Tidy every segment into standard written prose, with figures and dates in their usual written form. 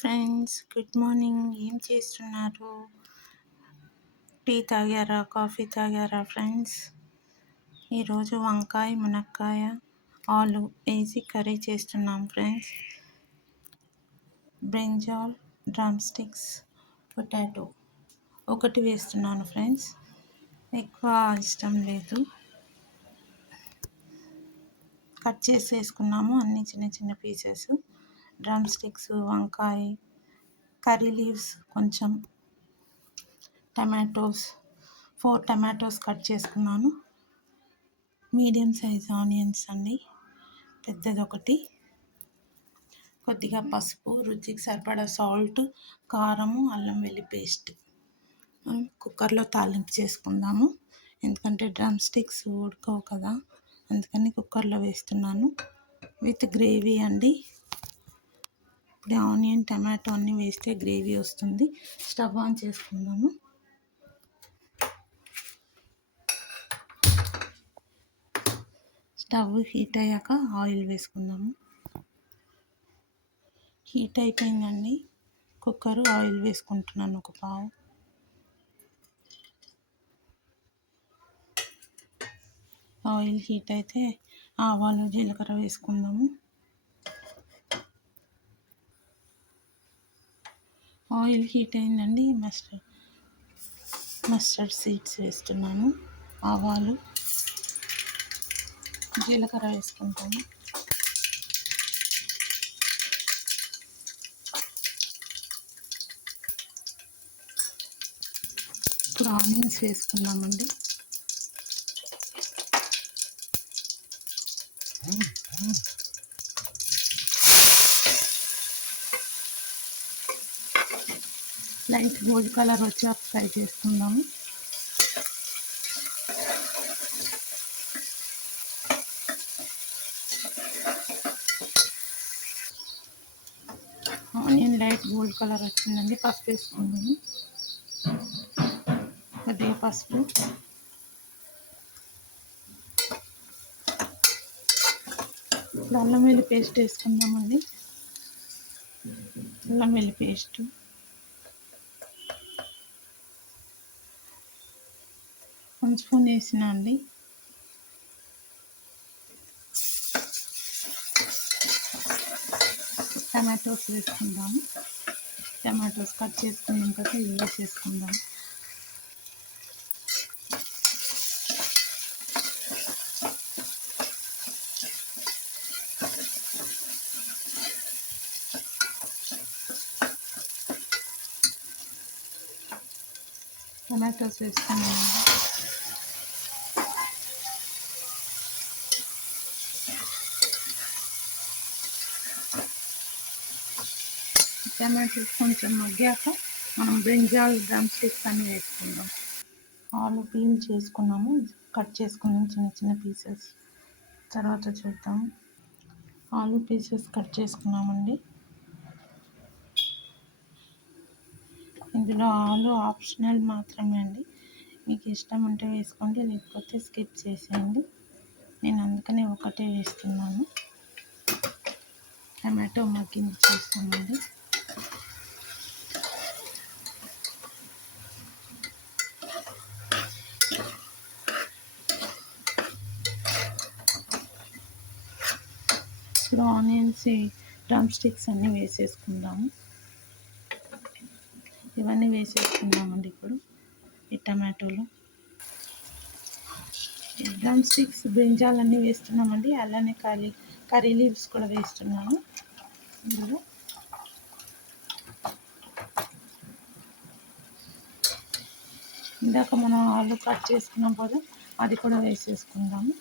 Friends, good morning. ఏం చేస్తున్నారు? Tea తాగారా, కాఫీ తాగారా ఫ్రెండ్స్? ఈరోజు వంకాయ, మునక్కాయ, ఆలు వేసి కర్రీ చేస్తున్నాం friends. Brinjal, drum sticks, potato ఒకటి వేస్తున్నాను ఫ్రెండ్స్, ఎక్కువ ఇష్టం లేదు. కట్ చేసి వేసుకున్నాము అన్ని చిన్న చిన్న పీసెస్. డ్రమ్ స్టిక్స్, వంకాయ, కర్రీ లీవ్స్, కొంచెం టమాటోస్, 4 టమాటోస్ కట్ చేసుకున్నాను. మీడియం సైజ్ ఆనియన్స్ అండి, పెద్దది ఒకటి. కొద్దిగా పసుపు, రుచికి సరిపడా సాల్ట్, కారము, అల్లం వెల్లి పేస్ట్. కుక్కర్లో తాలింపు చేసుకుందాము, ఎందుకంటే డ్రమ్ స్టిక్స్ ఉడకవు కదా, అందుకని కుక్కర్లో వేస్తున్నాను. విత్ గ్రేవీ అండి. ఇప్పుడు ఆనియన్, టమాటో అన్నీ వేస్తే గ్రేవీ వస్తుంది. స్టవ్ ఆన్ చేసుకుందాము. స్టవ్ హీట్ అయ్యాక ఆయిల్ వేసుకుందాము. హీట్ అయిపోయిందండి కుక్కర్. ఆయిల్ వేసుకుంటున్నాను, ఒక పావు. ఆయిల్ హీట్ అయితే ఆవాలు, జీలకర్ర వేసుకుందాము. ఆయిల్ హీట్ అయిందండి, మస్టర్డ్ సీడ్స్ వేస్తున్నాను. ఆవాలు, జీలకర్ర వేసుకుంటాము. ఇప్పుడు ఆనియన్స్ వేసుకుందామండి. లైట్ గోల్డ్ కలర్ వచ్చి ఫ్రై చేసుకుందాము. ఆనియన్ లైట్ గోల్డ్ కలర్ వచ్చిందండి, పసుపు వేసుకుందాము. కొద్దిగా పసుపు, అల్లం వెల్లి పేస్ట్ వేసుకుందామండి. అల్లం వెల్లి పేస్ట్ 1 స్పూన్ వేసిన అండి. టమాటోస్ వేసుకుందాము. టమాటోస్ కట్ చేసుకున్నాం కదా, ఇవి వేసేసుకుందాం. టమాటోస్ వేసుకున్నాము. టమాటోస్ కొంచెం మగ్గాక మనం బ్రింజాల్, డ్రమ్ స్టిక్స్ అన్నీ వేసుకుందాం. ఆలు పీల్ చేసుకున్నాము, కట్ చేసుకున్నాం చిన్న చిన్న పీసెస్. తర్వాత చూద్దాం. ఆలు పీసెస్ కట్ చేసుకున్నామండి. ఇందులో ఆలు ఆప్షనల్ మాత్రమే అండి, మీకు ఇష్టం ఉంటే వేసుకోండి, లేకపోతే స్కిప్ చేసేయండి. నేను అందుకనే ఒకటే వేస్తున్నాను. టమాటో మగ్గింది చేస్తామండి. ఇప్పుడు ఆనియన్స్, డ్రమ్ స్టిక్స్ అన్నీ వేసేసుకుందాము. ఇవన్నీ వేసేసుకుందామండి. ఇప్పుడు ఈ టమాటోలు, డ్రమ్ స్టిక్స్, బ్రింజాల్ అన్నీ వేస్తున్నామండి. అలానే కర్రీ లీవ్స్ కూడా వేస్తున్నాము. ఇందులో ఇందాక మనం ఆలు కట్ చేసుకున్నాం కదా, అది కూడా వేసేసుకుందాము.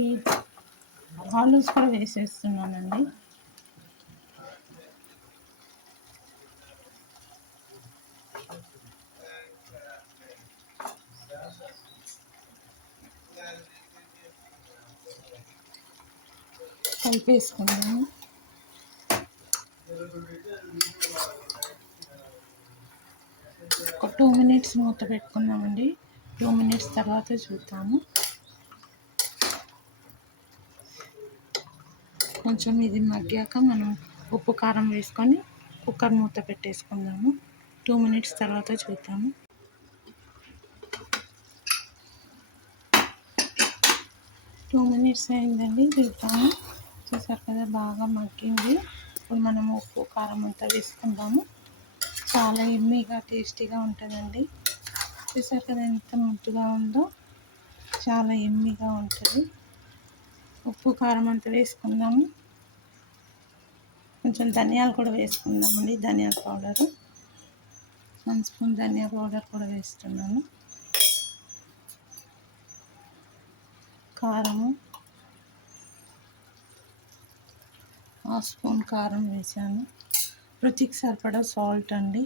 ఈ ఆలూస్ కూడా వేసేస్తున్నానండి. కలిపేసుకుందాము. ఒక 2 మినిట్స్ మూత పెట్టుకుందామండి. 2 మినిట్స్ తర్వాత చూద్దాము. కొంచెం ఇది మగ్గాక మనం ఉప్పు కారం వేసుకొని కుక్కర్ మూత పెట్టేసుకుందాము. 2 మినిట్స్ తర్వాత చూద్దాము. 2 మినిట్స్ అయిందండి, చూద్దాము. చూసారు కదా, బాగా మగ్గింది. ఇప్పుడు మనం ఉప్పు కారం అంతా వేసుకుందాము. చాలా ఎమ్మీగా టేస్టీగా ఉంటుందండి. చూసారు కదా ఎంత ముద్దుగా ఉందో, చాలా ఎమ్మీగా ఉంటుంది. ఉప్పు కారం అంతా వేసుకుందాము. కొంచెం ధనియాలు కూడా వేసుకుందామండి, ధనియాల పౌడరు 1 స్పూన్ ధనియా పౌడర్ కూడా వేస్తున్నాను. కారము 1/2 స్పూన్ కారం వేసాను. రుచికి సరిపడా సాల్ట్ అండి.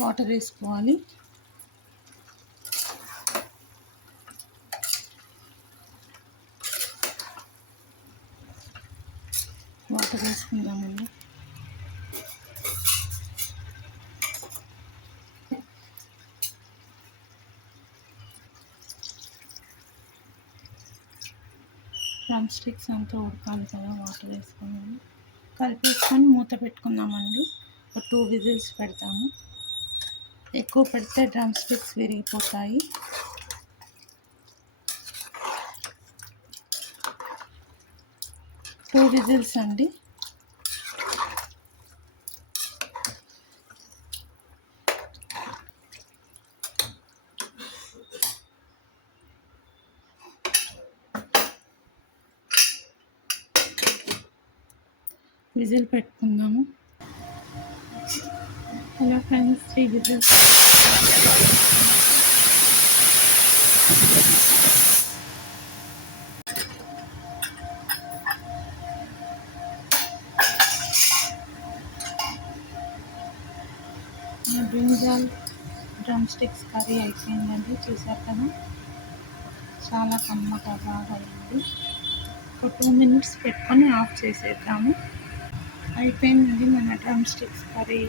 వాటర్ వేసుకోవాలి. వాటర్ వేసుకుందామండి. డ్రమ్ స్టిక్స్ అంతా ఉడకాలి కదా, వాటర్ వేసుకున్నాము. కలిపేసుకొని మూత పెట్టుకుందామండి. ఒక 2 విజిల్స్ పెడతాము. ఎక్కువ పెడితే డ్రమ్ స్టిక్స్ విరిగిపోతాయి. 2 విజిల్స్ అండి. విజిల్ పెట్టుకుందాము. Hello friends, 3 whistles. Brinjal drum sticks curry అయిపోయిందండి. చూసారు కదా, చాలా కమ్మగా బాగా అయింది. ఒక 2 మినిట్స్ పెట్టుకొని ఆఫ్ చేసేద్దాము. అయిపోయిందండి మన డ్రమ్ స్టిక్స్ కర్రీ.